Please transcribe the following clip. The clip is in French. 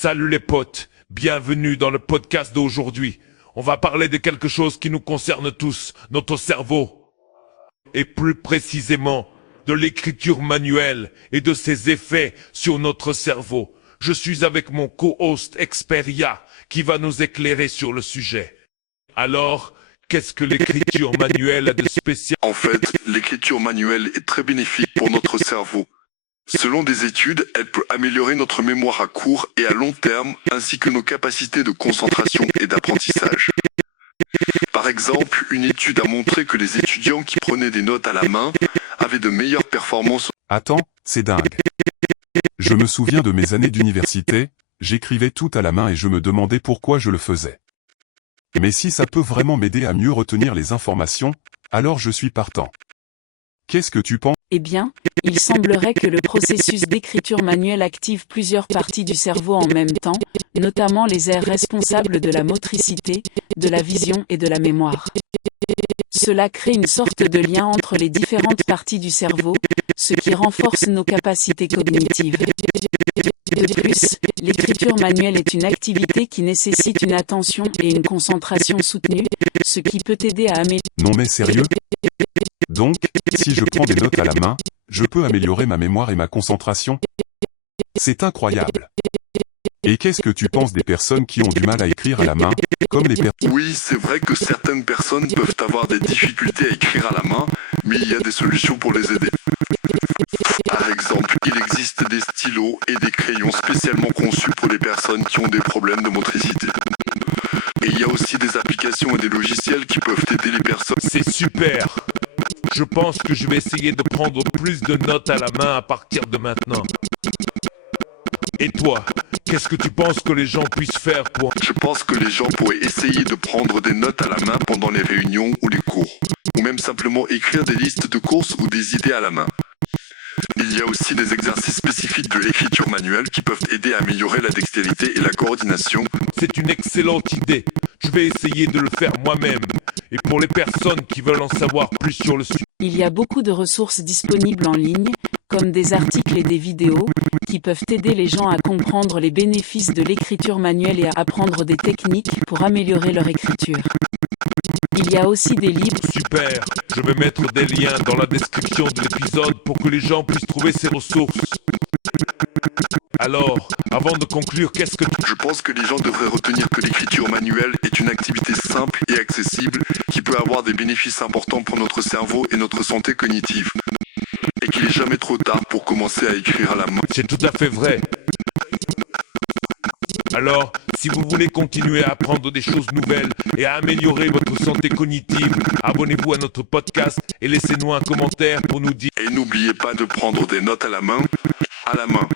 Salut les potes, bienvenue dans le podcast d'aujourd'hui. On va parler de quelque chose qui nous concerne tous, notre cerveau. Et plus précisément, de l'écriture manuelle et de ses effets sur notre cerveau. Je suis avec mon co-host Experia qui va nous éclairer sur le sujet. Alors, qu'est-ce que l'écriture manuelle a de spécial? En fait, l'écriture manuelle est très bénéfique pour notre cerveau. Selon des études, elle peut améliorer notre mémoire à court et à long terme, ainsi que nos capacités de concentration et d'apprentissage. Par exemple, une étude a montré que les étudiants qui prenaient des notes à la main avaient de meilleures performances. Attends, c'est dingue. Je me souviens de mes années d'université, j'écrivais tout à la main et je me demandais pourquoi je le faisais. Mais si ça peut vraiment m'aider à mieux retenir les informations, alors je suis partant. Qu'est-ce que tu penses? Eh bien, il semblerait que le processus d'écriture manuelle active plusieurs parties du cerveau en même temps, notamment les aires responsables de la motricité, de la vision et de la mémoire. Cela crée une sorte de lien entre les différentes parties du cerveau, ce qui renforce nos capacités cognitives. De plus, l'écriture manuelle est une activité qui nécessite une attention et une concentration soutenue, ce qui peut aider à améliorer. Non mais sérieux? Donc, si je prends des notes à la main, je peux améliorer ma mémoire et ma concentration? C'est incroyable. Et qu'est-ce que tu penses des personnes qui ont du mal à écrire à la main, comme les personnes? Oui, c'est vrai que certaines personnes peuvent avoir des difficultés à écrire à la main, mais il y a des solutions pour les aider. Par exemple, il existe des stylos et des crayons spécialement conçus pour les personnes qui ont des problèmes de motricité. Et il y a aussi des applications et des logiciels qui peuvent aider les personnes. C'est super. Je pense que je vais essayer de prendre plus de notes à la main à partir de maintenant. Et toi, qu'est-ce que tu penses que les gens puissent faire pour... Je pense que les gens pourraient essayer de prendre des notes à la main pendant les réunions ou les cours, ou même simplement écrire des listes de courses ou des idées à la main. Il y a aussi des exercices spécifiques de l'écriture manuelle qui peuvent aider à améliorer la dextérité et la coordination. C'est une excellente idée. Je vais essayer de le faire moi-même. Et pour les personnes qui veulent en savoir plus sur le sujet... Il y a beaucoup de ressources disponibles en ligne, comme des articles et des vidéos, qui peuvent aider les gens à comprendre les bénéfices de l'écriture manuelle et à apprendre des techniques pour améliorer leur écriture. Il y a aussi des livres. Super. Je vais mettre des liens dans la description de l'épisode pour que les gens puissent trouver ces ressources. Alors, avant de conclure, qu'est-ce que... Je pense que les gens devraient retenir que l'écriture manuelle est une activité simple et accessible qui peut avoir des bénéfices importants pour notre cerveau et notre santé cognitive. Et qu'il n'est jamais trop tard pour commencer à écrire à la main. C'est tout à fait vrai. Alors, si vous voulez continuer à apprendre des choses nouvelles et à améliorer votre santé cognitive, abonnez-vous à notre podcast et laissez-nous un commentaire pour nous dire... Et n'oubliez pas de prendre des notes à la main. À la main.